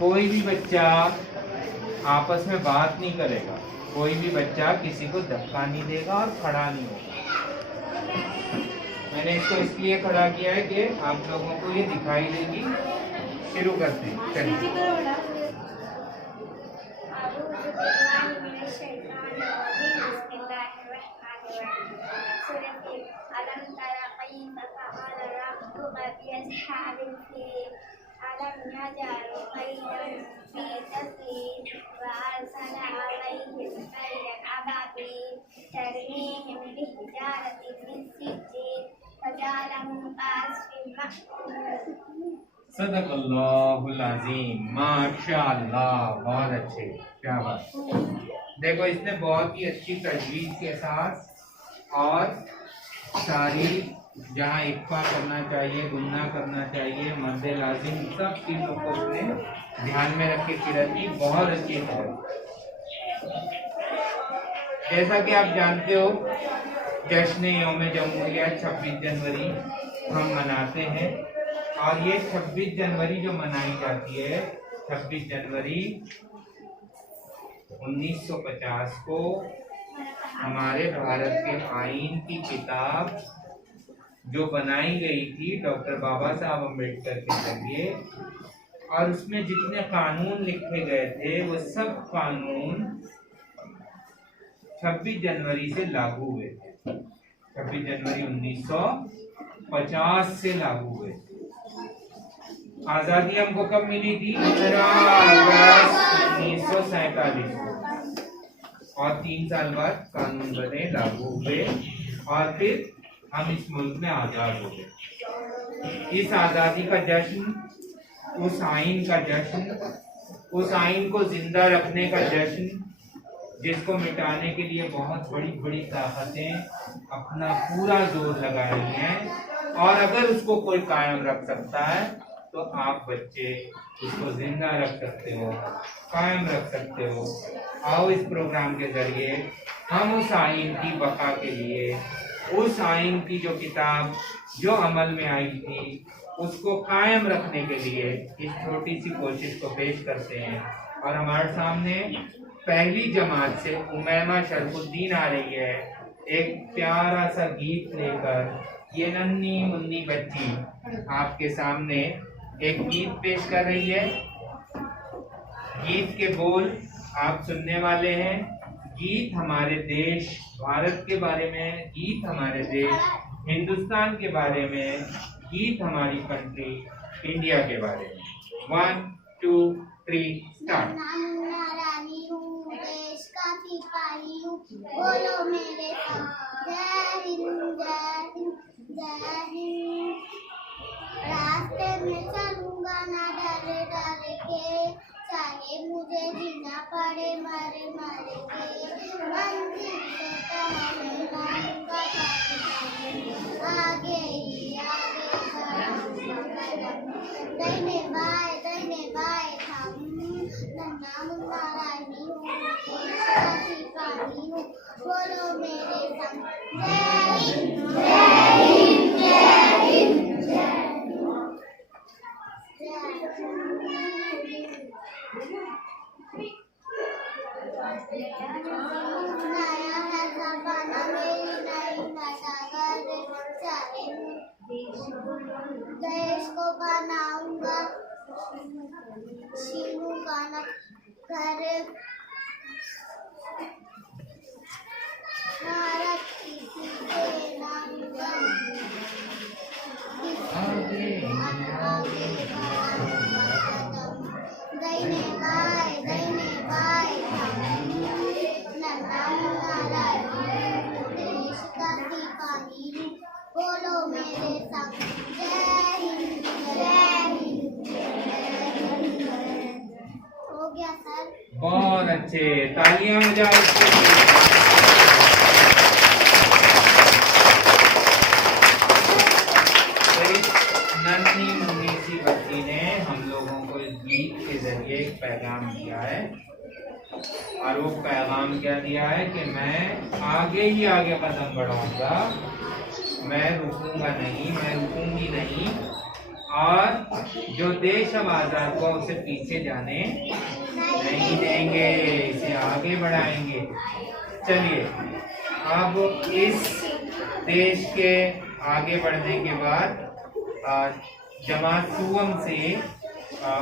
कोई भी बच्चा आपस में बात नहीं करेगा, कोई भी बच्चा किसी को धक्का नहीं देगा और खड़ा नहीं होगा। मैंने इसको इसलिए खड़ा किया है कि आप लोगों को ये दिखाई देगी। शुरू करते हैं, चलिए। सदक़ल्लाहुल अज़ीम, माशाअल्लाह, बहुत अच्छे, क्या बात। देखो इसने बहुत ही अच्छी तजवीज़ के साथ और सारी जहाँ इक्फा करना चाहिए, गुन्ना करना चाहिए, मद्दे लाजिम, सब चीज़ों को उसने ध्यान में रख के किरत की बहुत अच्छी है। जैसा कि आप जानते हो, जश्न यौम जमहूरिया 26 जनवरी हम मनाते हैं और ये 26 जनवरी जो मनाई जाती है, 26 जनवरी 1950 को हमारे भारत के आईन की किताब जो बनाई गई थी डॉक्टर बाबा साहब अम्बेडकर के जरिए, और उसमें जितने कानून लिखे गए थे वो सब कानून 26 जनवरी से लागू हुए थे। 26 जनवरी 1950 से लागू हुए थे। आजादी हमको कब मिली थी? 15 अगस्त 1947 को। और 3 साल बाद कानून बने, लागू हुए और फिर हम इस मुल्क में आजाद हो गए। इस आजादी का जश्न, उस आइन का जश्न, उस आइन को जिंदा रखने का जश्न, जिसको मिटाने के लिए बहुत बड़ी बड़ी ताकतें अपना पूरा जोर लगाए हैं, और अगर उसको कोई कायम रख सकता है तो आप बच्चे उसको जिंदा रख सकते हो, कायम रख सकते हो। आओ इस प्रोग्राम के जरिए हम उस आइन की बका के लिए, उस आइन की जो किताब जो अमल में आई थी उसको कायम रखने के लिए इस छोटी सी कोशिश को पेश करते हैं। और हमारे सामने पहली जमात से उमैमा शरफुद्दीन आ रही है, एक प्यारा सा गीत लेकर। ये नन्ही मुन्नी बच्ची आपके सामने एक गीत पेश कर रही है। गीत के बोल आप सुनने वाले हैं। गीत हमारे देश भारत के बारे में, गीत हमारे देश हिंदुस्तान के बारे में, गीत हमारी कंट्री इंडिया के बारे में। 1 2 3 स्टार्ट। देश का सिपाही हूँ, बोलो मेरे साथ जय हिंद जय हिंद जय हिंद। रास्ते में चलूंगा ना डर डर के, चाहे मुझे जीना पड़े मर मर के। मंजिल से पहले लाऊंगा आगे ही आगे बढ़ूंगा कदम। दाहिने बाएं हम नन्हा मुन्ना रानी हूँ, देश का सिपाही हूँ, बोलो मेरे संग जय हिंद जय हिंद जय हिंद जय हिंद। नया है ज़माना मेरी नई नटागर, चाहे देश को बनाऊंगा, छीनूंगा न घर भारत किसी के लाऊंगा, आगे दाहिने बाएं नन्हा मुन्ना रानी, देश का सिपाही हूँ, बोलो मेरे संग जय हिंद जय हिंद जय हिंद। हो गया सर? बहुत अच्छे, तालियां बजाओ। नन्ही मुन्नी सी बच्ची ने हम लोगों को इस गीत के जरिए एक पैगाम दिया है, और वो पैगाम क्या दिया है कि मैं आगे ही आगे कदम बढ़ाऊंगा, मैं रुकूंगा नहीं, मैं रुकूंगी नहीं, और जो देश हम आजाद हुआ उसे पीछे जाने नहीं देंगे, इसे आगे बढ़ाएंगे। चलिए अब इस देश के आगे बढ़ने के बाद जमात सुवम से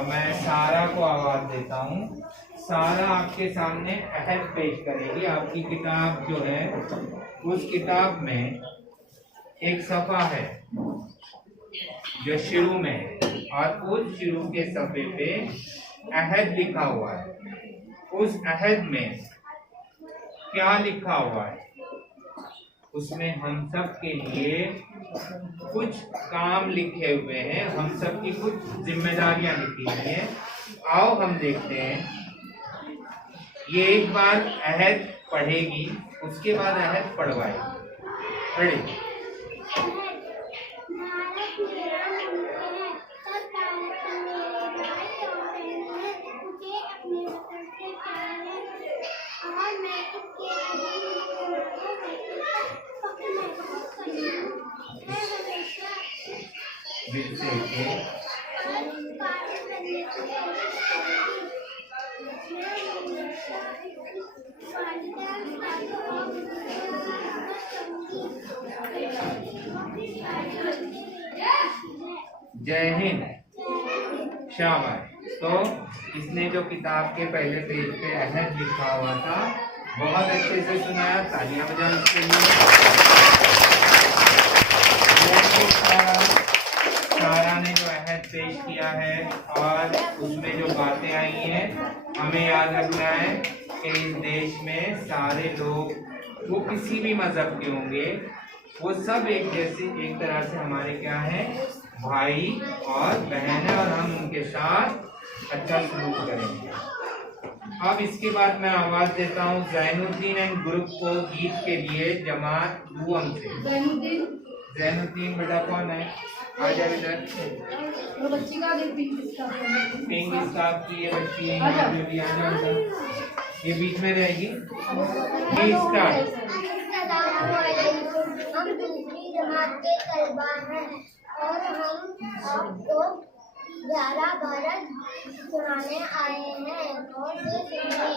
मैं सारा को आवाज देता हूँ। सारा आपके सामने अहद पेश करेगी। आपकी किताब जो है उस किताब में एक सफ़ा है जो शुरू में है और उस शुरू के सफ़े पे अहद लिखा हुआ है। उस अहद में क्या लिखा हुआ है? उसमें हम सब के लिए कुछ काम लिखे हुए हैं, हम सब की कुछ जिम्मेदारियां लिखी हुई हैं। आओ हम देखते हैं। ये एक बार अहद पढ़ेगी, उसके बाद अहद पढ़वाएगी। पढ़े। भारत मेरा मुल्क है, सब भारत मेरे भाई और बहन हैं, मुझे अपने वतन से प्यार है और मैं इसके फख्र महसूस करती हूँ। मैं हमेशा विरसे के कार्य करने की कोशिश करूँगी। मैं हमेशा वालिदैन भाइयों और बुजुर्गों की मदद करूँगी। जय हिंद। शाबाश। तो इसने जो किताब के पहले पेज पे अहद लिखा हुआ था बहुत अच्छे से सुनाया। तालियां बजाओ इसके लिए। सारा ने जो अहद पेश किया है और उसमें जो बातें आई हैं, हमें याद रखना है कि इस देश में सारे लोग, वो किसी भी मजहब के होंगे, वो सब एक जैसे, एक तरह से हमारे क्या है, भाई और बहन है और हम उनके साथ अच्छा सलूक करेंगे। अब इसके बाद मैं आवाज देता हूँ जैनुद्दीन एंड ग्रुप को गीत के लिए जमात दुअम से। जैनुद्दीन बेटा कौन है? आ जाओ इधर। बच्ची का पिंक स्कार्फ की ये बच्ची है, यहाँ पे भी आ जाओ इधर। ये बीच में रहेगी। ये स्टार्ट। हम दूसरी जमात के तलबा हैं और हम आपको प्यारा भारत सुनाने आए हैं और सुनिए।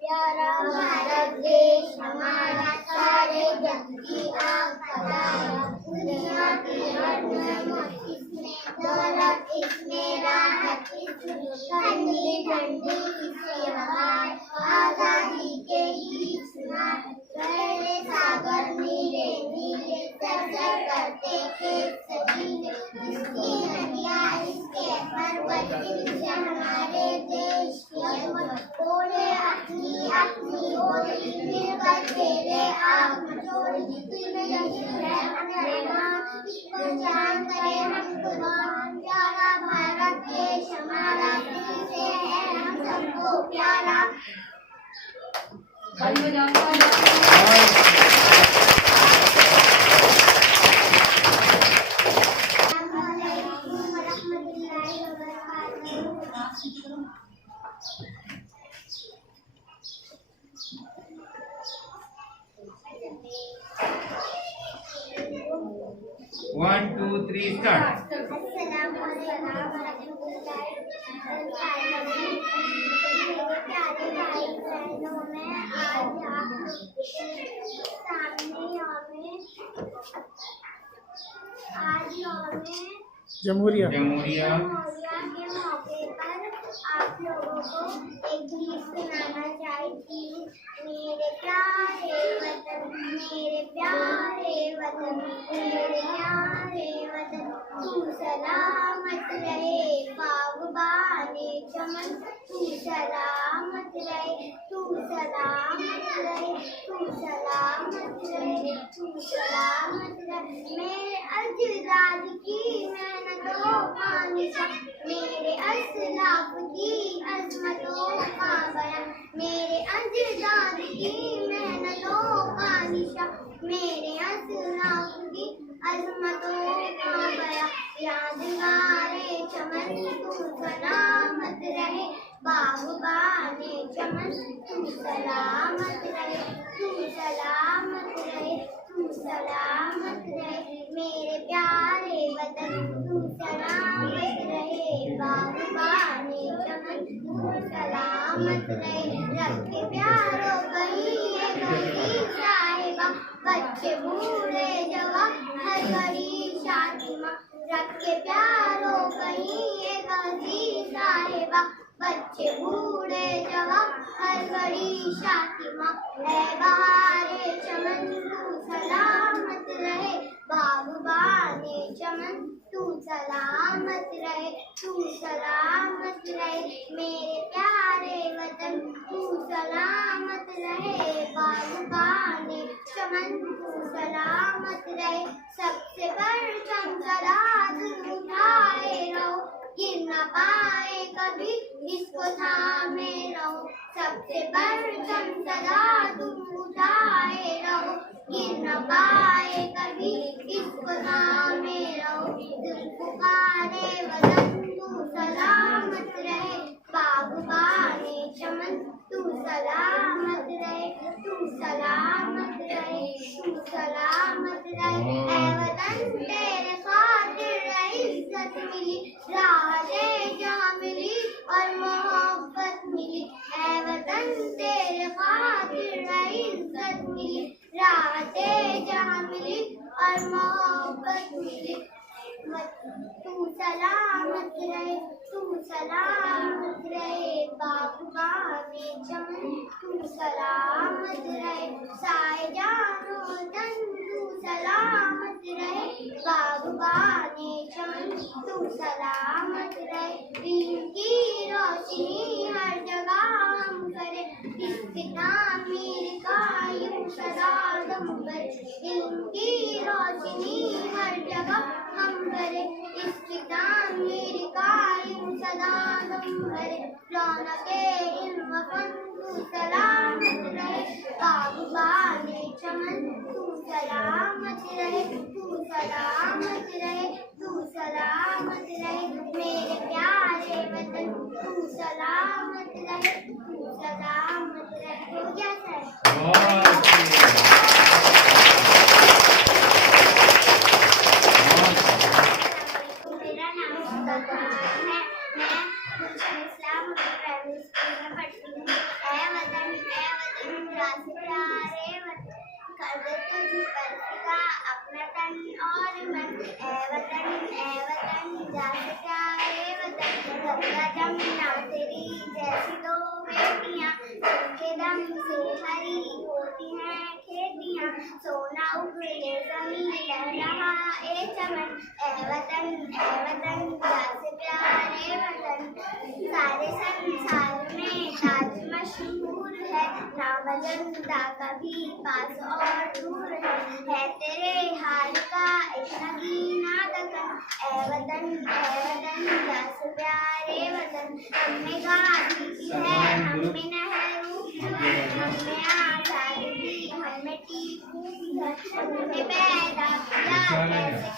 प्यारा भारत देश हमारा, सारे जग की आग का तारा, दुनिया की हर नेमत इसमें, दौलत इसमें, राहत इसमें, ठंडी ठंडी इससे हवाएं, आजादी के गीत सुनाए, गहरे सागर नीले नीले, सर करते खेत सजीले, इसकी नदियाँ इसके पर्वत, इनसे हमारे देश की अजमत, बोले अपनी अपनी होली, मिलकर खेले आग मचोली, दिल में जश्न है अनरमान, इसको जान करे हम कुर्बान। प्यारा भारत देश हमारा, दिल से है हम सबको प्यारा। One, two, three, start. जमहूरिया के मौके पर आप लोगों को एक गीत सुनाना चाहती हूँ। मेरे प्यारे वतन, मेरे प्यारे वतन, मेरे प्यारे वतन, तू सलामत रहे बागबाने चमन, तू सलामत रहे, तू सलामत रहे, तू सलामत रहे, तू सलामत रहे। मेरे अजदाद की मेहनतों का निशान, मेरे असलाफ की अजमतों का बयान, मेरे अजदाद की मेहनतों का निशान, मेरे असलाफ की अजमतों का बयान। यादगारे चमन तू सलामत रहे बागबाने चमन, तू सलामत रहे, तू सलामत रहे, तू सलामत रहे। मेरे प्यारे वतन तू सलामत सलामत रहे, रखे प्यारो कहीं ये गली साहिबा, बच्चे बूढ़े जवान हर घड़ी शातिमा, रखे प्यारो कहीं ये गली साहिबा, बच्चे बूढ़े जवान हर घड़ी शातिमा, ऐ बहारे चमन तू सलामत रहे, बागबाने चमन तू सलामत रहे, तू सलामत रहे, मेरे प्यारे वतन तू सलामत रहे, बागबाने चमन तू सलामत रहे, सबसे परचम सदा तुम उठाए रहो, गिर न पाए कभी इसको थामे रहो, सबसे परचम सदा तुम उठाए रहो, गिर न पाए कभी इसको थामे रहो, दिल पुकारे वतन तू सलामत रहे, बागबाने चमन तू सलामत रहे, तू सलामत रहे, तू सलामत रहे, ऐ वतन तेरे खातिर इज्जत मिली, राहते जहाँ मिली और मोहब्बत मिली, ऐ वतन तेरे खातिर इज्जत मिली, राहते जहाँ मिली और मोहब्बत मिली, तू सलामत रहे, तू सलामत रहे, बागबाने चमन तू सलामत रहे, साए जानो तन तू सलामत रहे, बागबाने चमन तू सलामत रहे, दीन की रोशनी हर जगह हम करे, इसकी तामीर का यूं सदा दम भरे, दीन की रोशनी हर जगह हम करे, इसकी तामीर का यूं सदा दम भरे, रौनके इल्म फन तू सलामत रहे, बागबाने चमन तू सलामत रहे, तू सलामत रहे, तू सलामत रहे, मेरे प्यारे वतन तू सलामत रहे, तू सलामत रहे। हो गया सर? बहुत मेरा नाम मुस्तफा है, मैं गुलशन इस्लाम प्राइमरी स्कूल में पढ़ती हूँ। ऐ वतन जा से प्यारे वतन, कर दे तुझ पर फिदा अपना तन और मन, ऐ वतन जा से प्यारे वतन, गंगा जमुना तेरी जैसी दो बेटियां, जिनके दम से हरी होती हैं खेतियां, सोना उगले जमीन लहरा ए चमन, ऐ वतन जा से प्यारे वतन, सारे संसार में ताज मशहूर है, ना बदलता कभी पास और दूर है तेरे हाल का इतना गीना दकन, ऐ वतन जा से प्यारे वतन, हमें गाजी की है, हमें नहरू की है, हमें आजादी, हमें टीकू की है, हमें पैदा किया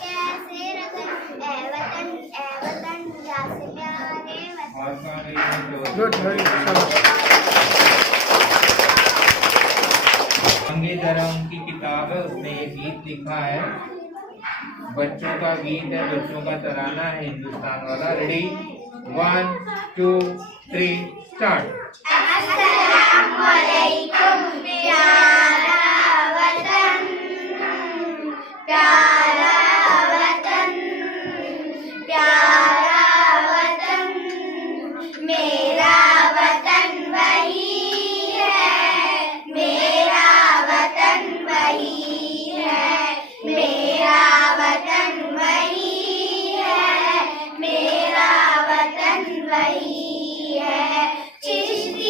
कैसे रतन, ऐ वतन जा से प्यारे वतन। Good, very good. अंगे जरा उनकी किताब है, उसमें ये गीत लिखा है, बच्चों का गीत है, बच्चों का तराना है हिंदुस्तान वाला। Ready 1 2 3 start. अस्सलामु अलैकुम प्यारा वतन, प्यारा वतन, प्यारा वतन, मेरा वतन वही है, मेरा वतन वही है, मेरा वतन वही है, मेरा वतन वही है, चिश्ती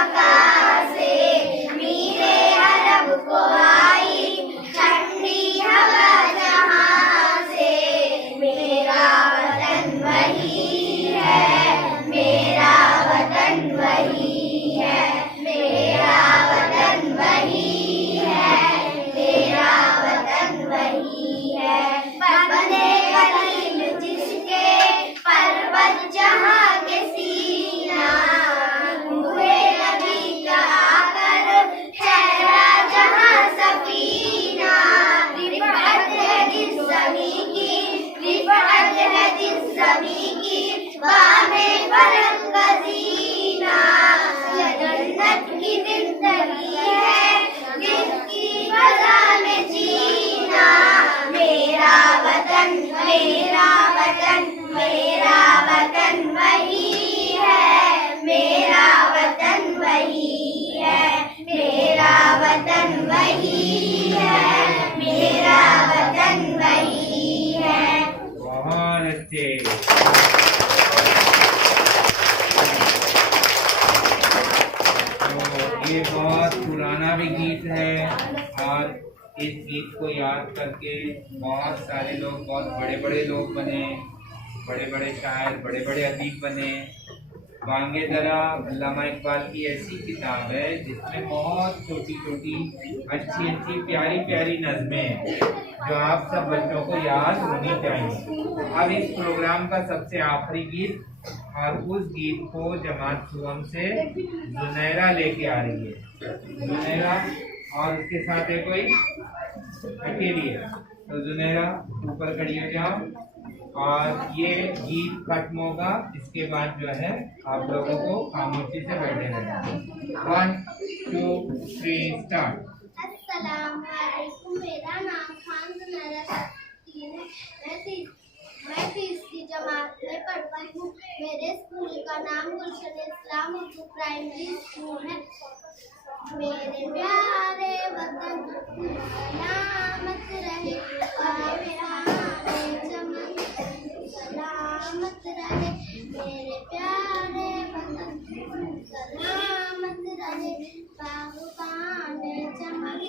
मक्का से मीरे अरब को आई ठंडी हवा जहां से। मेरा वतन वही है, मेरा वतन वही है, मेरा वतन वही है, मेरा वतन वही है। बंदे कलीम जिसके पर्वत जहां के सीना, हुए नबी का आकर ठहरा जहां सफीना। रिफ़अत है जिस ज़मीं की, रिफ़अत है जिस ज़मीं की, बामे फलक का ज़ीना। यह जन्नत की ज़िंदगी है जिसकी फ़ज़ा में जीना। मेरा वतन, मेरा वतन, मेरा वतन वही है, मेरा वतन वही है, मेरा वतन वही है, मेरा वतन वही है। बहुत अच्छे। तो ये बहुत पुराना भी गीत है और इस गीत को याद करके बहुत सारे लोग, बहुत बड़े बड़े लोग बने, बड़े बड़े शायर, बड़े बड़े अदीब बने। बांगे दरा अल्लामा इकबाल की ऐसी किताब है जिसमें बहुत छोटी छोटी अच्छी अच्छी प्यारी प्यारी नज़में हैं जो आप सब बच्चों को याद होनी चाहिए। अब इस प्रोग्राम का सबसे आखिरी गीत, और उस गीत को जमात सुवम से जुनैरा लेके आ रही है। जुनैरा और उसके साथ है कोई अकेली है, तो जुनैरा ऊपर खड़ी हो जाओ और ये गीत खत्म होगा। इसके बाद जो है आप लोगों को खामोशी से बैठे रहना। 1 2 3 स्टार्ट। अस्सलाम वालेकुम, मेरा नाम खान जुनैरा है। मैं तीसरी जमात में पढ़ती हूँ। मेरे स्कूल का नाम गुलशन इस्लाम उर्दू प्राइमरी स्कूल है। मेरे प्यारे वतन सलामत रहे, चमन सलामत रहे। मेरे प्यारे वतन सलामत रहे, बागबाने चमन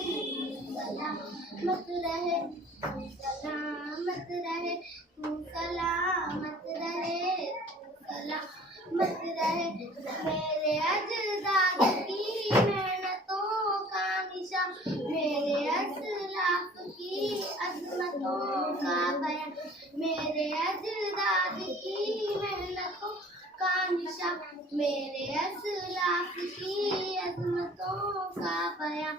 सलामत रहे, सलामत रहे, सलामत रहे, सलामत रहे। मेरे अजदाद की मेहनतों का निशान, मेरे असलाफ की अजमतों का बयान। मेरे अजदाद की मेहनतों का निशान, मेरे असलाफ की अजमतों का बयान।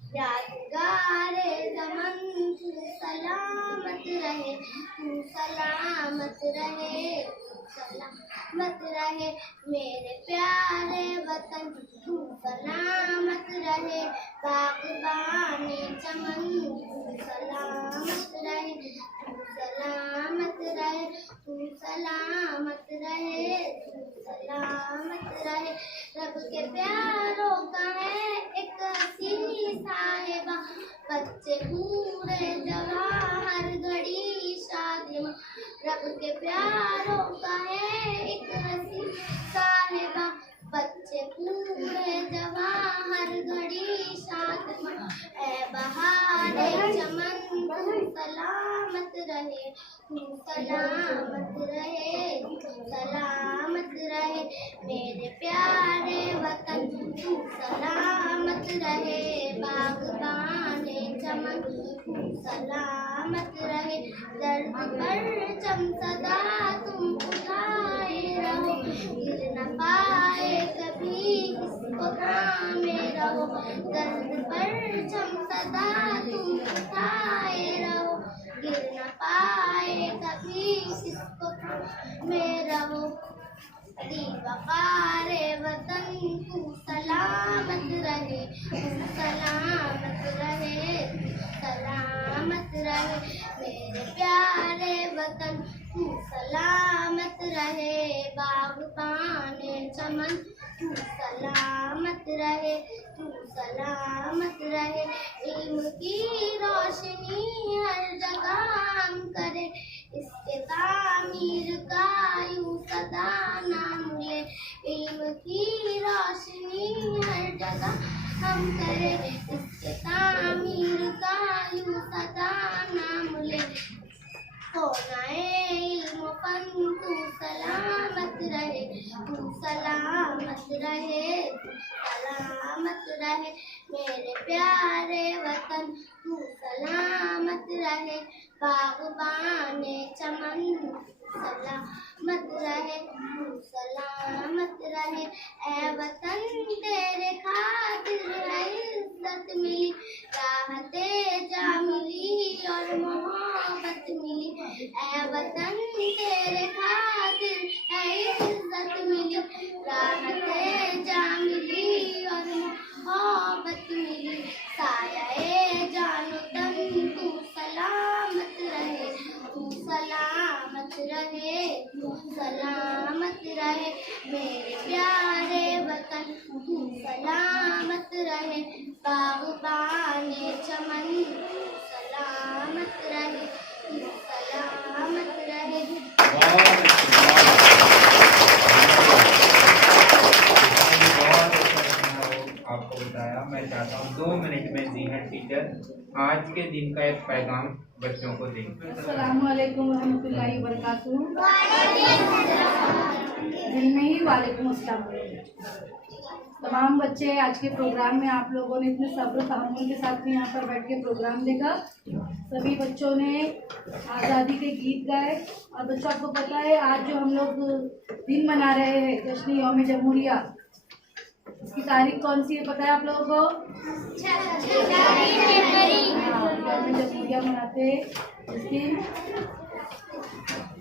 यादगारे ज़मन तू सलामत रहे, तू सलामत रहे, सलामत रहे। मेरे प्यारे वतन तू सलामत रहे, बागबाने चमन तू सलामत रहे, तू सलामत रहे, तू सलामत रहे, तू सलामत रहे। रब के प्यारों का है एक हसीन साहिबा, बच्चे पूरे जवां हर घड़ी शादियां। रब के प्यारों का है एक हसीन साहिबा, बच्चे पूरे जवां हर घड़ी शादियां। ऐ बहारे चमन तू सलामत रहे, तू सलामत रहे, सलामत रहे। मेरे प्यारे वतन तू सलामत रहे, बागबाने चमन तू सलामत रहे। दर्द पर चमसदा तुम उठाए रहो, गिर न पाए कभी किसको थामे रहो। दर्द पर चमसदा तुम उठाए रहो, गिर न पाए कभी किसको थामे रहो। वक़ारे वतन तू सलामत रहे, तू सलामत रहे, सलामत रहे। मेरे प्यारे वतन तू सलामत रहे, बागबाने चमन तू सलामत रहे, तू सलामत रहे। इल्म की रोशनी हर जगह हम करे, इसके तामीर का यूं सदा नाम ले। इल्म की रोशनी जगह हम करे इसके तामीर का यूं सदा नाम ले होनाए इल्म फन तू सलामत रहे तू सलामत रहे सलामत रहे मेरे प्यारे वतन तू सलामत रहे बागबाने चमन सलामत रहे तू सलामत रहे ए वतन तेरे खातिर है इज्जत मिली राहते जा मिली और मोहब्बत मिली ए वतन तेरे खातिर है इज्जत मिली राहते जा मिली और मोहब्बत मिली साया जानो तन तू सलामत रहे तू सलामत रहे तू सलामत रहे मेरे प्यारे वतन तू सलामत रहे बागबाने चमन सलामत रहे तू सलामत रहे। आपको बताया। मैं चाहता हूँ 2 मिनट में जीनत टीचर आज के दिन का एक पैगाम बच्चों को दें। अस्सलामुअलैकुम रहमतुल्लाहि व बरकातुहू। दिल में ही वालेकुम अस्सलाम। तमाम बच्चे आज के प्रोग्राम में आप लोगों ने इतने सब्र तहम्मुल के साथ में यहाँ पर बैठ के प्रोग्राम देखा। सभी बच्चों ने आज़ादी के गीत गाए और बच्चों आपको पता है आज जो हम लोग दिन मना रहे हैं जश्न यौम जमहूरिया, इसकी तारीख कौन सी है पता है आप लोगों को? यौम जमहूरिया मनाते हैं जिस दिन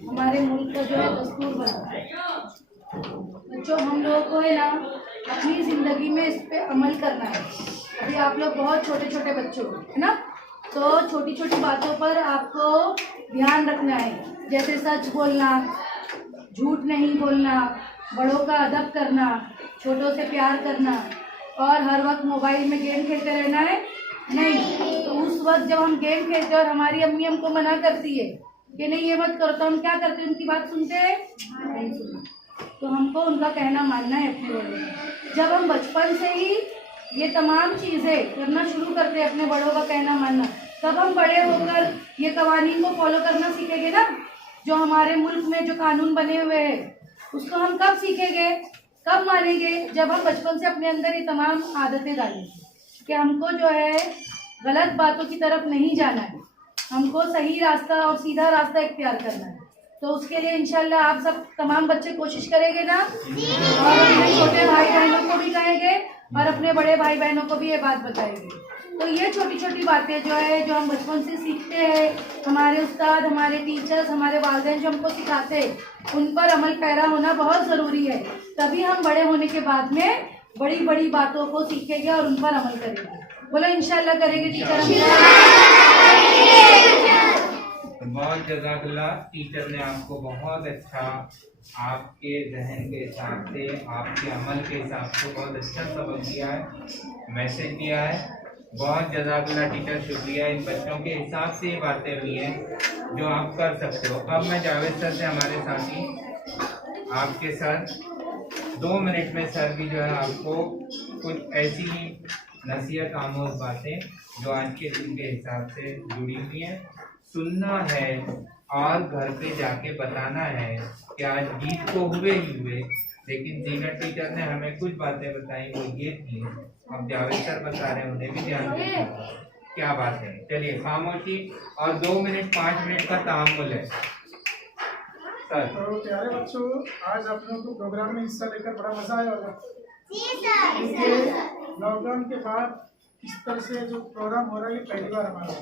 हमारे मुल्क का जो है दस्तूर बना है। बच्चों हम लोगों को है ना अपनी ज़िंदगी में इस पे अमल करना है। अभी आप लोग बहुत छोटे छोटे बच्चों है ना, तो छोटी छोटी बातों पर आपको ध्यान रखना है, जैसे सच बोलना, झूठ नहीं बोलना, बड़ों का अदब करना, छोटों से प्यार करना और हर वक्त मोबाइल में गेम खेलते रहना है नहीं। तो उस वक्त जब हम गेम खेलते हैं और हमारी अम्मी हमको मना करती है कि नहीं ये मत करो, तो हम क्या करते हैं? उनकी बात सुनते हैं नहीं सुनते। तो हमको उनका कहना मानना है अपने बड़ों का। जब हम बचपन से ही ये तमाम चीज़ें करना शुरू करते हैं, अपने बड़ों का कहना मानना, तब हम बड़े होकर ये कवानीन को फॉलो करना सीखेंगे ना। जो हमारे मुल्क में जो कानून बने हुए हैं उसको हम कब सीखेंगे, कब मानेंगे? जब हम बचपन से अपने अंदर ये तमाम आदतें डालेंगे कि हमको जो है गलत बातों की तरफ नहीं जाना है, हमको सही रास्ता और सीधा रास्ता इख्तियार करना है। तो उसके लिए इंशाल्लाह आप सब तमाम बच्चे कोशिश करेंगे ना, और अपने छोटे भाई बहनों को भी कहेंगे और अपने बड़े भाई बहनों को भी ये बात बताएंगे। तो ये छोटी छोटी बातें जो है जो हम बचपन से सीखते हैं, हमारे उस्ताद, हमारे टीचर्स, हमारे वालिदैन जो हमको सिखाते हैं, उन पर अमल पैरा होना बहुत ज़रूरी है। तभी हम बड़े होने के बाद में बड़ी बड़ी बातों को सीखेंगे और उन पर अमल करेंगे। बोलो इंशाल्लाह करेंगे टीचर। बहुत जज़ाकल्लाह। टीचर ने आपको बहुत अच्छा आपके जहन के हिसाब से, आपके अमल के हिसाब से बहुत अच्छा सबक दिया है, मैसेज दिया है। बहुत जज़ाकल्लाह टीचर, शुक्रिया। इन बच्चों के हिसाब से ये बातें हुई हैं जो आप कर सकते हो। अब मैं जावेद सर से, हमारे साथी आपके सर, 2 मिनट में सर भी जो है आपको कुछ ऐसी नसीहत आमोज बातें जो आज के दिन के हिसाब से जुड़ी हुई हैं सुनना है और घर पे जाके बताना है कि आज गीत को हुए ही हुए, लेकिन जीनत टीचर ने हमें कुछ बातें बताई वो ये थी। अब जावेद सर बता रहे हैं, उन्हें भी ध्यान देना क्या बात है। चलिए खामोशी और 2 मिनट 5 मिनट का तहम्मुल है सर। तो प्यारे बच्चों, आज आप लोगों को प्रोग्राम में हिस्सा लेकर बड़ा मजा आया होगा। लॉकडाउन के बाद इस तरह से जो प्रोग्राम हो रहा है ये पहली बार हमारा है,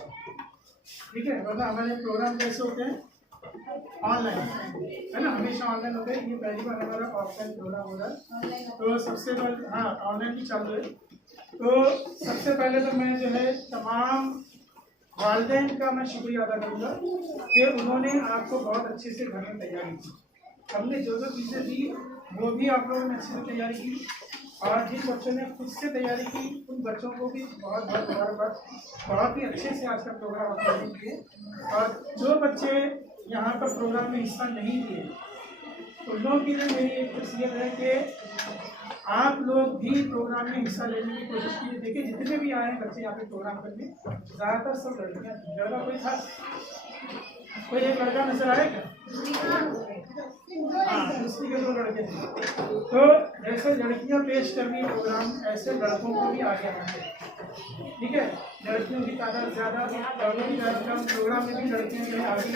ठीक है। वरना हमारे प्रोग्राम कैसे होते हैं? ऑनलाइन, है ना, हमेशा ऑनलाइन होते हैं। ये पहली बार हमारा ऑफलाइन प्रोग्राम हो रहा है। तो सबसे पहले, हाँ ऑनलाइन भी चालू है। तो सबसे पहले तो मैं जो है तमाम वालिदैन का मैं शुक्रिया अदा करूँगा कि उन्होंने आपको बहुत अच्छे से घर में तैयारी की। हमने जो जो चीज़ें दी वो भी आप लोगों ने अच्छे से तैयारी की, और जिन बच्चों ने खुद से तैयारी की उन बच्चों को भी बहुत बहुत मुबारकबाद। बहुत ही अच्छे से आज का प्रोग्राम आप लोगों ने किए। और जो बच्चे यहाँ पर प्रोग्राम में हिस्सा नहीं लिए उन लोगों के लिए मेरी एक वसीयत है कि आप लोग भी प्रोग्राम में हिस्सा लेने की कोशिश कीजिए। देखिए जितने भी आए हैं बच्चे यहाँ पे प्रोग्राम करने, ज़्यादातर सब लड़कियाँ थी। लड़का कोई था? कोई एक लड़का नजर आया क्या? हाँ, दूसरी के 2 लड़के थे। तो जैसे लड़कियाँ पेश कर रही प्रोग्राम, ऐसे लड़कों को भी आगे आना है। ठीक है, लड़कियों की तादाद ज़्यादा, लड़कों की तादाद कम। प्रोग्राम में भी लड़कियों के आगे,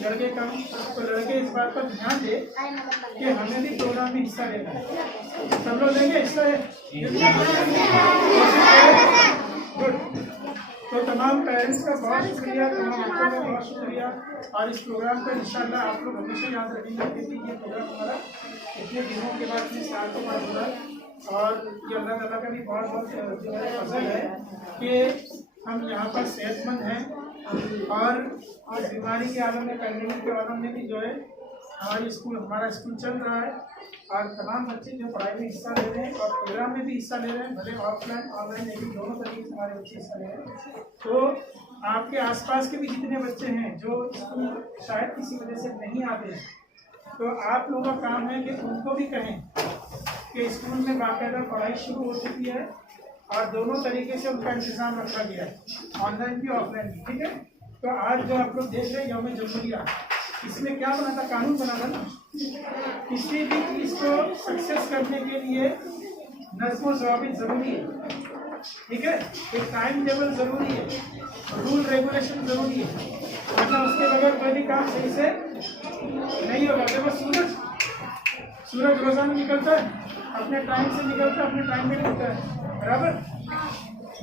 लड़के कम। तो लड़के इस बात पर ध्यान दें कि हमें भी प्रोग्राम में हिस्सा लेना है। सब लोग लेंगे हिस्सा? गुड। तो तमाम पेरेंट्स का बहुत शुक्रिया, तमाम बच्चों का बहुत शुक्रिया। और इस प्रोग्राम को इंशाल्लाह आप लोग हमेशा याद रखेंगे कि ये प्रोग्राम हमारा इतने दिनों के बाद, इतने साल के बाद हो रहा है। और ये अल्लाह ताला का भी बहुत बहुत जो है फजल है कि हम यहाँ पर सेहतमंद हैं। और इस बीमारी के आलम में, पैंडेमिक के आलम में भी जो है हमारा स्कूल चल रहा है। और तमाम बच्चे जो पढ़ाई में हिस्सा ले रहे हैं और प्रोग्राम में भी हिस्सा ले रहे हैं, भले ऑफलाइन ऑनलाइन, लेकिन दोनों तरीके से हमारे बच्चे हिस्सा ले रहे हैं। तो आपके आसपास के भी जितने बच्चे हैं जो स्कूल शायद किसी वजह से नहीं आते हैं, तो आप लोगों का काम है कि उनको भी कहें कि स्कूल में बाकायदा पढ़ाई शुरू हो चुकी है और दोनों तरीके से उनका इंतजाम रखा गया है, ऑनलाइन भी ऑफलाइन भी। ठीक है, तो आज जो आप लोग देख रहे हैं यौम जमहूरिया, इसमें क्या बना था? कानून बना था ना। किसी भी चीज़ को सक्सेस करने के लिए नज़्म व ज़वाबित ज़रूरी है। ठीक है, एक टाइम टेबल ज़रूरी है, रूल रेगुलेशन ज़रूरी है, वरना उसके बगैर कोई भी काम सही से नहीं होगा। देखो सूरज रोजाना निकलता है, अपने टाइम से निकलता है, अपने टाइम में निकलता है, बराबर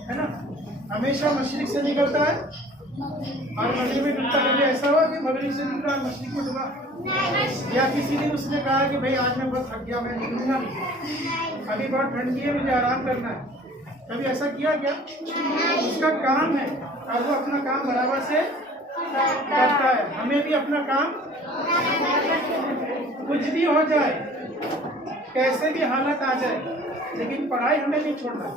है ना। हमेशा मशरिक से निकलता है और मगरिब में डूबता। कभी ऐसा हुआ कि मगरिब से निकला और मशरिक में डूबा? या किसी दिन उसने कहा कि भाई आज मैं बहुत थक गया, मैं निकलूंगा नहीं, अभी बहुत ठंडी है, मुझे आराम करना है? कभी ऐसा किया क्या? उसका काम है और वो अपना काम बराबर से करता है। हमें भी अपना काम, कुछ भी हो जाए, कैसे भी हालत आ जाए, लेकिन पढ़ाई हमें नहीं छोड़ना।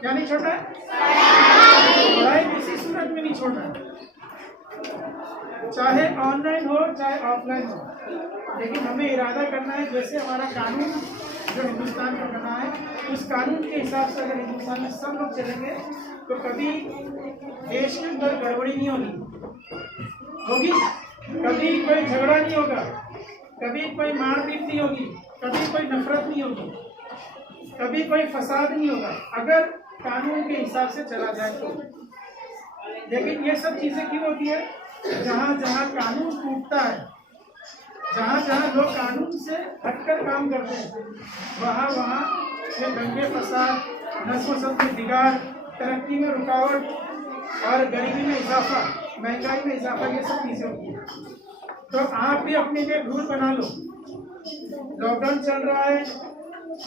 क्या नहीं छोड़ना है? पढ़ाई किसी सूरत में नहीं छोड़ना, चाहे ऑनलाइन हो चाहे ऑफलाइन हो। लेकिन हमें इरादा करना है, जैसे हमारा कानून जो हिंदुस्तान का बना है, उस कानून के हिसाब से अगर हिंदुस्तान में सब लोग चलेंगे तो कभी देश के अंदर गड़बड़ी नहीं होगी, कभी कोई झगड़ा नहीं होगा, कभी कोई मारपीट नहीं होगी, कभी कोई नफरत नहीं होगी, कभी कोई फसाद नहीं होगा, अगर कानून के हिसाब से चला जाए तो। लेकिन ये सब चीज़ें क्यों होती है? जहाँ जहाँ कानून टूटता है, जहाँ जहाँ लोग कानून से हटकर काम करते हैं, वहाँ वहाँ ये दंगे फसाद, नस्ल में बिगाड़, तरक्की में रुकावट और गरीबी में इजाफा, महंगाई में इजाफा, ये सब चीज़ें होती हैं। तो आप भी अपने लिए रूल बना लो। लॉकडाउन चल रहा है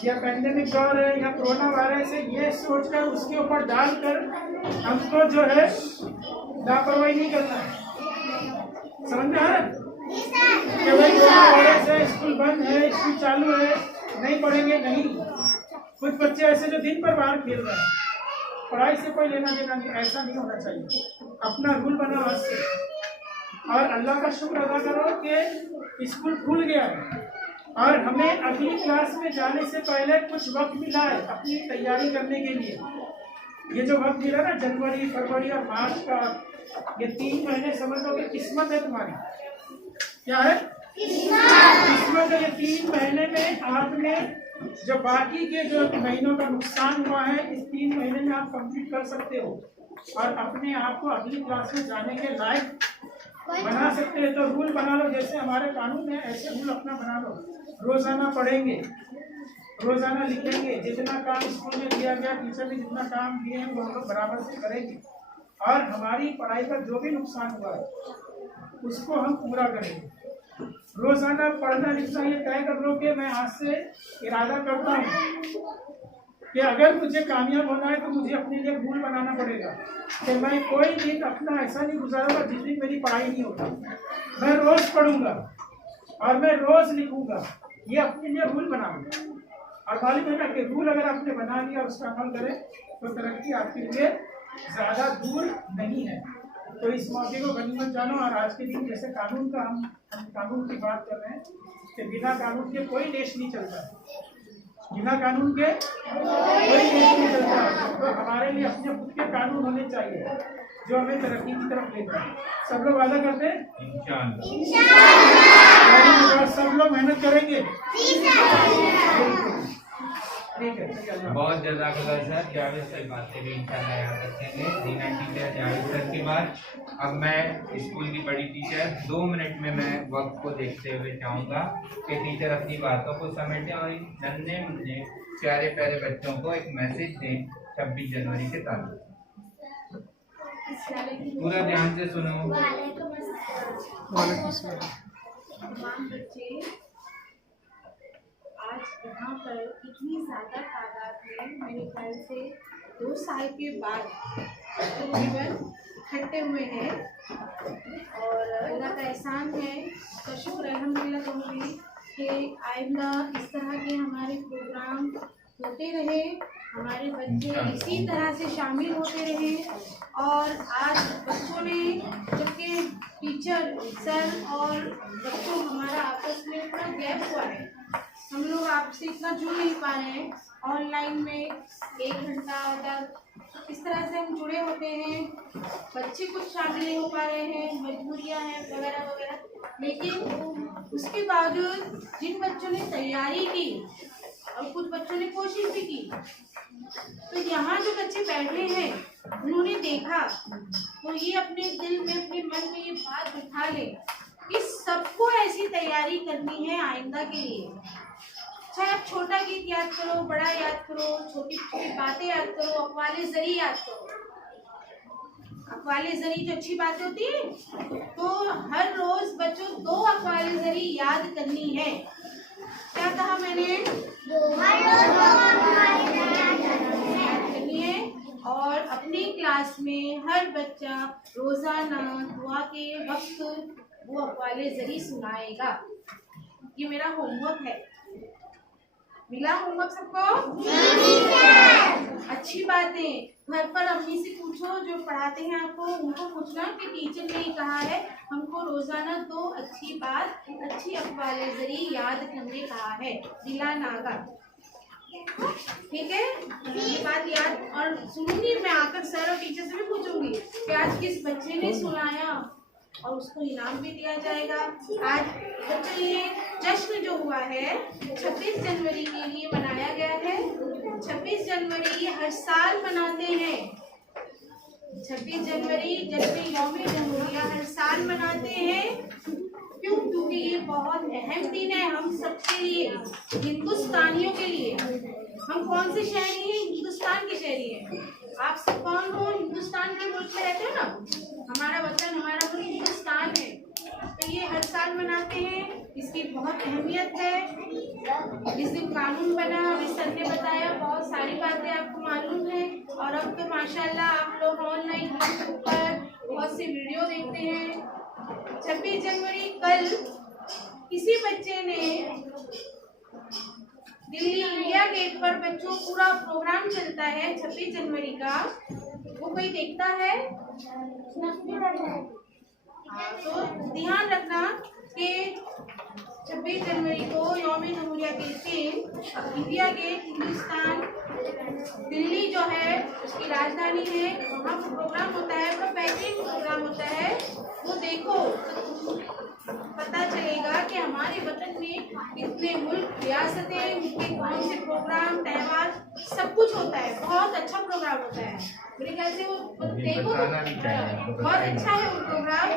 या पैंडेमिक दौर है या कोरोना वायरस है, ये सोचकर उसके ऊपर डालकर हमको जो है लापरवाही नहीं करना है। समझ में आ रहा है कि भाई कोरोना वायरस है, स्कूल बंद है, स्कूल चालू है, नहीं पढ़ेंगे? नहीं। कुछ बच्चे ऐसे जो दिन पर बाहर खेल रहे हैं, पढ़ाई से कोई लेना देना नहीं, ऐसा नहीं होना चाहिए। अपना रूल बनाओ आज से और अल्लाह का शुक्र अदा करो कि स्कूल खुल गया है और हमें अगली क्लास में जाने से पहले कुछ वक्त मिला है अपनी तैयारी करने के लिए। ये जो वक्त मिला ना, जनवरी, फरवरी और मार्च का, ये 3 महीने समझ लो कि किस्मत है तुम्हारी। क्या है? किस्मत है। ये 3 महीने में आपने जो बाकी के जो महीनों का नुकसान हुआ है, इस 3 महीने में आप कंप्लीट कर सकते हो और अपने आप को अगली क्लास में जाने के लायक बना सकते हैं। तो रूल बना लो, जैसे हमारे कानून है ऐसे रूल अपना बना लो। रोजाना पढ़ेंगे, रोजाना लिखेंगे, जितना काम स्कूल में दिया गया, टीचर ने जितना काम दिए हैं वो हम लोग बराबर से करेंगे और हमारी पढ़ाई का जो भी नुकसान हुआ है उसको हम पूरा करेंगे। रोजाना पढ़ना लिखना ये तय कर लो कि मैं आज से इरादा करता हूँ कि अगर मुझे कामयाब होना है तो मुझे अपने लिए रूल बनाना पड़ेगा कि मैं कोई दिन अपना ऐसा नहीं गुजारूंगा जिस दिन मेरी पढ़ाई नहीं होगा। मैं रोज पढ़ूंगा और मैं रोज लिखूंगा, ये अपने लिए रूल बनाऊंगा। और मालूम है ना कि रूल अगर आपने बना लिया और उसका अमल करें तो तरक्की आपके लिए ज़्यादा दूर नहीं है। तो इस मौके को गनीमत जानो। और आज के दिन जैसे कानून का हम कानून की बात कर रहे हैं कि बिना कानून के कोई देश नहीं चलता है, बिना कानून के कोई देश नहीं चलता। तो हमारे लिए अपने खुद के कानून होने चाहिए जो हमें तरक्की की तरफ लेता है। सब लोग वादा करते हैं इंशाअल्लाह, सब लोग मेहनत करेंगे। ठीक है, चलिए। बहुत जज़ाकल्लाह सर, जावेद सर बातें भी इंशाल्लाह याद रखेंगे। दीना टीचर जावेद सर के बाद अब मैं स्कूल की बड़ी टीचर 2 मिनट में मैं वक्त को देखते हुए चाहूँगा कि टीचर अपनी बातों को समेटें और इन नन्हे मुन्ने प्यारे प्यारे बच्चों को एक मैसेज दें 26 जनवरी के ताल्लुक। पूरा ध्यान से सुनो। तमाम बच्चे आज यहाँ पर इतनी ज़्यादा तादाद में मेरे ख्याल से 2 साल के बाद तकरीबन इकट्ठे हुए हैं और अल्लाह का एहसान है, उसका शुक्र अल्हम्दुलिल्लाह कहूँगी कि आइंदा इस तरह के हमारे प्रोग्राम होते रहे, हमारे बच्चे इसी तरह से शामिल होते रहे। और आज बच्चों ने, जबकि टीचर सर और बच्चों हमारा आपस में इतना गैप हुआ है, हम लोग आपसे इतना जुड़ नहीं पा रहे हैं, ऑनलाइन में 1 घंटा तक इस तरह से हम जुड़े होते हैं, बच्चे कुछ शामिल नहीं हो पा रहे हैं, मजबूरियां हैं वगैरह वगैरह। लेकिन उसके बावजूद जिन बच्चों ने तैयारी की और कुछ बच्चों ने कोशिश भी की, तो यहाँ जो बच्चे बैठे हैं उन्होंने देखा तो ये अपने दिल में, अपने मन में ये बात बिठा ले कि सबको ऐसी तैयारी करनी है आइंदा के लिए। चाहे आप छोटा गीत याद करो, बड़ा याद करो, छोटी छोटी बातें याद करो, अक़वाले ज़री याद करो। अक़वाले ज़री जो अच्छी बातें होती है, तो हर रोज बच्चों 2 अक़वाले ज़री याद करनी है। क्या कहा मैंने? याद करनी है। और अपनी क्लास में हर बच्चा रोजाना दुआ के वक्त वो अक़वाले ज़री सुनाएगा। ये मेरा होमवर्क है। मिला होमवर्क सबको? अच्छी बातें घर पर अम्मी से पूछो, जो पढ़ाते हैं आपको, उनको पूछना कि टीचर ने कहा है हमको रोजाना 2 अच्छी बात, अच्छी अक़वाले ज़री याद करने कहा है, दिला नागा। ठीक है, ये बात याद और सुनूंगी मैं, आकर सर और टीचर से भी पूछूंगी कि आज किस बच्चे ने सुनाया और उसको इनाम भी दिया जाएगा। आज बच्चों ये जश्न जो हुआ है 26 जनवरी के लिए मनाया गया है। 26 जनवरी हर साल मनाते हैं। 26 जनवरी जश्न यौम जमहूरिया हर साल मनाते हैं। क्यों? क्योंकि ये बहुत अहम दिन है हम सबके लिए, हिंदुस्तानियों के लिए। हम कौन से शहरी हैं? हिंदुस्तान के शहरी हैं। आप सब कौन हो? हिंदुस्तान के मुल्क में रहते हो ना। हमारा वतन, हमारा मुल्क हिंदुस्तान है। तो ये हर साल मनाते हैं, इसकी बहुत अहमियत है। जिस दिन कानून बना, अभी सर ने बताया, बहुत सारी बातें आपको मालूम है। और अब तो माशाल्लाह आप लोग ऑनलाइन पर बहुत सी वीडियो देखते हैं। 26 जनवरी कल किसी बच्चे ने दिल्ली इंडिया गेट पर, बच्चों पूरा प्रोग्राम चलता है 26 जनवरी का, वो कोई देखता है? हाँ, तो ध्यान रखना कि 26 जनवरी को यौम जमहूरिया के दिन इंडिया गेट, हिंदुस्तान, दिल्ली जो है उसकी राजधानी है, वहाँ पर प्रोग्राम होता है, वो बेहतरीन प्रोग्राम होता है। वो देखो तो पता चलेगा कि हमारे वतन में कितने मुल्क, रियासतें, उनके कौन से प्रोग्राम, त्यौहार, सब कुछ होता है। बहुत अच्छा प्रोग्राम होता है मेरे ख्याल से। वो देखो बहुत अच्छा है वो प्रोग्राम।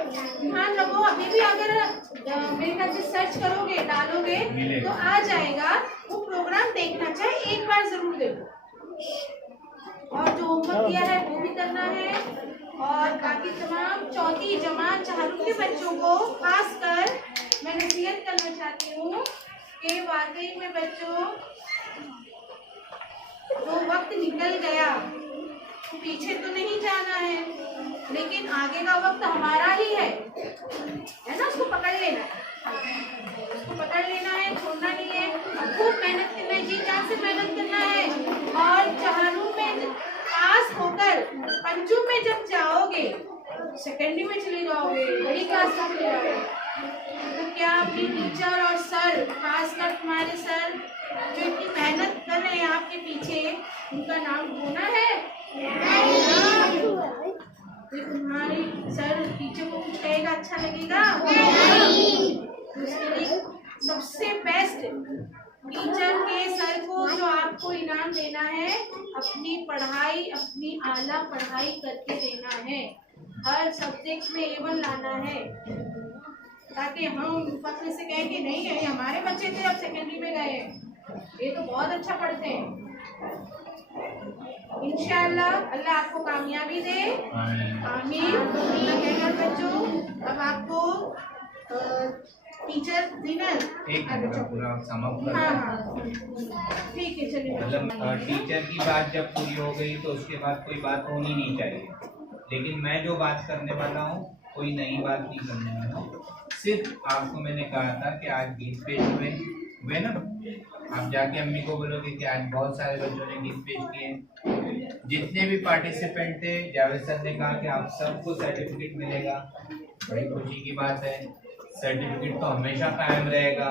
ध्यान रखो, अभी भी अगर मेरे ख्याल से सर्च करोगे, डालोगे तो आ जाएगा वो प्रोग्राम। देखना चाहे एक बार जरूर देखो। और जो होमवर्क दिया है वो भी करना है। और बाकी तमाम चौथी जमात चाहरुल के बच्चों को खासकर मैं नसीहत करना चाहती हूँ कि वाकई में बच्चों, जो वक्त निकल गया पीछे तो नहीं जाना है, लेकिन आगे का वक्त हमारा ही है ना। उसको पकड़ लेना है, उसको पकड़ लेना है, छोड़ना नहीं है। खूब मेहनत करना है, जी जान से मेहनत करना है। और चाहरुल में पास होकर पंचम में जब जाओगे सेकेंडरी में चले जाओगे, बड़ी क्लास में चले जाओगे, तो क्या अपनी टीचर और सर, खासकर तुम्हारे सर जो इतनी मेहनत कर रहे हैं आपके पीछे, उनका नाम होना है? तो तुम्हारी सर टीचर को कुछ कहेगा अच्छा लगेगा? तो उसके लिए सबसे बेस्ट टीचर के सर को जो आपको इनाम देना है, अपनी पढ़ाई, अपनी आला पढ़ाई करके देना है, हर सब्जेक्ट में A1 लाना है, ताकि हम फख्र से कहें कि नहीं है हमारे बच्चे थे अब सेकेंडरी में गए, ये तो बहुत अच्छा पढ़ते हैं। इंशाअल्लाह अल्लाह आपको कामयाबी दे, आमीन। कहकर बच्चों, अब आपको टीचर डिनर पूरा समाप्त। हाँ ठीक है, चलिए। मतलब टीचर की बात जब पूरी हो गई तो उसके बाद कोई बात होनी नहीं चाहिए, लेकिन मैं जो बात करने वाला हूँ कोई नई बात नहीं करने वाला हूँ। सिर्फ आपको मैंने कहा था कि आज गीत पेश हुए ना, आप जाके अम्मी को बोलोगे कि आज बहुत सारे बच्चों ने गीत पेश किए। जितने भी पार्टिसिपेंट थे, जावेद सर ने कहा कि आप सबको सर्टिफिकेट मिलेगा, बड़ी खुशी की बात है। सर्टिफिकेट तो हमेशा कायम रहेगा।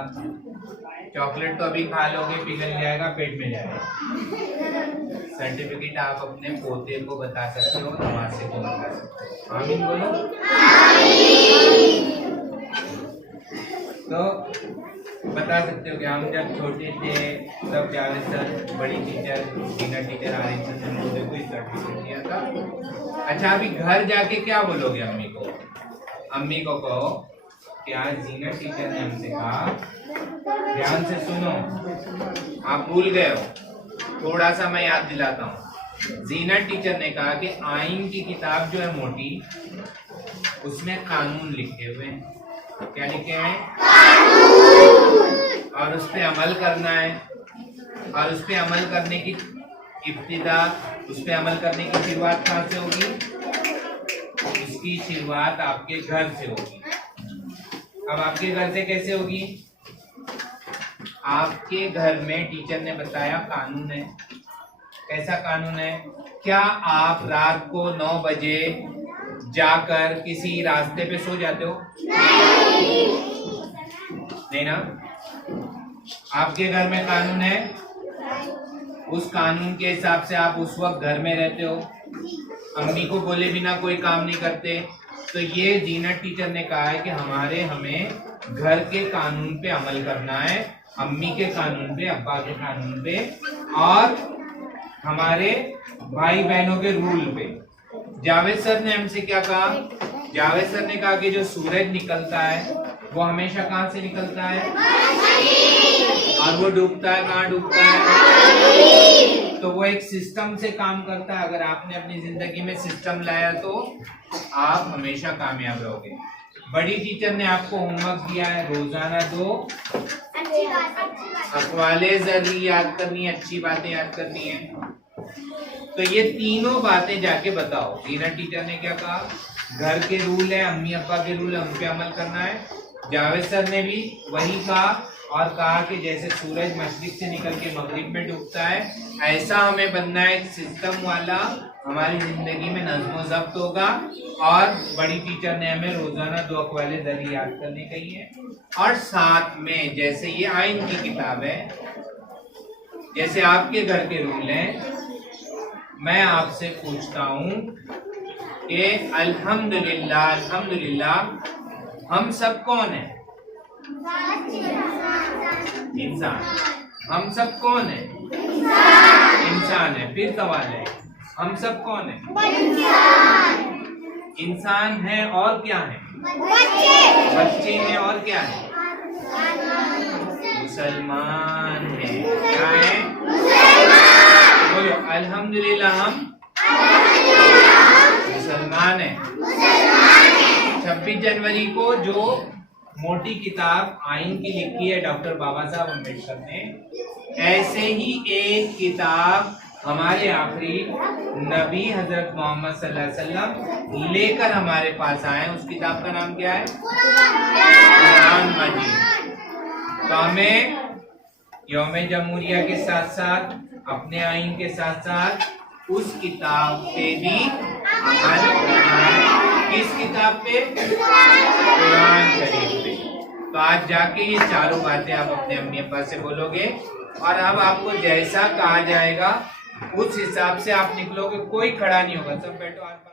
चॉकलेट तो अभी खा लोगे, पिघल जाएगा, पेट में जाएगा। सर्टिफिकेट आप अपने पोते को बता सकते हो, नवासे को बता सकते हो। आमीन बोलो। तो बता सकते हो कि हम जब छोटे थे तब जावेद सर, बड़ी teacher, senior teacher Arif sir ने मुझे कोई सर्टिफिकेट दिया था। अच्छा, अभी घर जाके क्या बोलोगे अम्मी को? अम्मी को कहो कि आज जीनत टीचर ने हमसे कहा, ध्यान से सुनो, आप भूल गए हो, थोड़ा सा मैं याद दिलाता हूँ। जीनत टीचर ने कहा कि आइन की किताब जो है मोटी, उसमें कानून लिखे हुए हैं। क्या लिखे हैं? और उस पे अमल करना है, और उस पे अमल करने की इब्तिदा, उस पे अमल करने की शुरुआत कहाँ से होगी? उसकी शुरुआत आपके घर से होगी। अब आपके घर से कैसे होगी? आपके घर में टीचर ने बताया कानून है। कैसा कानून है? क्या आप रात को 9 बजे जाकर किसी रास्ते पे सो जाते हो? नहीं ना? आपके घर में कानून है, उस कानून के हिसाब से आप उस वक्त घर में रहते हो, अम्मी को बोले बिना कोई काम नहीं करते। तो ये जीनत टीचर ने कहा है कि हमें घर के कानून पे अमल करना है, अम्मी के कानून पे, अब्बा के कानून पे, और हमारे भाई बहनों के रूल पे। जावेद सर ने हमसे क्या कहा? जावेद सर ने कहा कि जो सूरज निकलता है वो हमेशा कहाँ से निकलता है? और वो डूबता है कहाँ डूबता है? तो वो एक सिस्टम से काम करता है। अगर आपने अपनी जिंदगी में सिस्टम लाया तो आप हमेशा कामयाब रहोगे। बड़ी टीचर ने आपको होमवर्क दिया है, रोजाना 2 अक़वाले ज़रूरी याद करनी है, अच्छी बातें याद करनी है। तो ये तीनों बातें जाके बताओ। जीनत टीचर ने क्या कहा? घर के रूल है, अम्मी अब्बा के रूल है, उन पे अमल करना है। जावेद सर ने भी वही कहा और कहा कि जैसे सूरज मशरिक से निकल के मगरिब में डूबता है, ऐसा हमें बनना है, एक सिस्टम वाला, हमारी जिंदगी में नज़्म ज़ब्त होगा। और बड़ी टीचर ने हमें रोजाना 2 अक़वाले ज़रूरी याद करने कही है। और साथ में जैसे ये आइन की किताब है, जैसे आपके घर के रूल हैं, मैं आपसे पूछता हूँ कि अल्हम्दुलिल्लाह, अल्हम्दुलिल्लाह हम सब कौन है? इंसान। हम सब कौन है? इंसान है। फिर सवाल है, हम सब कौन है? इंसान है और क्या है? बच्चे हैं और क्या है? मुसलमान है। क्या है? बोलो अल्हम्दुलिल्लाह हम मुसलमान है। 26 जनवरी को जो मोटी किताब आइन की लिखी है डॉक्टर बाबा साहब अम्बेडकर ने, ऐसे ही एक किताब हमारे आखिरी नबी हजरत मोहम्मद सल्लल्लाहु अलैहि वसल्लम लेकर हमारे पास आए। उस किताब का नाम क्या है? कुरान मजीद। तो हमें यौम जमहूरिया के साथ साथ, अपने आइन के साथ साथ उस किताब पे भी अमल करना है। किस किताब पे? कुरान शरीफ पे। तो आज जाके ये चारों बातें आप अपने अम्मी अब्बा से बोलोगे और अब आपको जैसा कहा जाएगा उस हिसाब से आप निकलोगे, कोई खड़ा नहीं होगा, सब बैठो।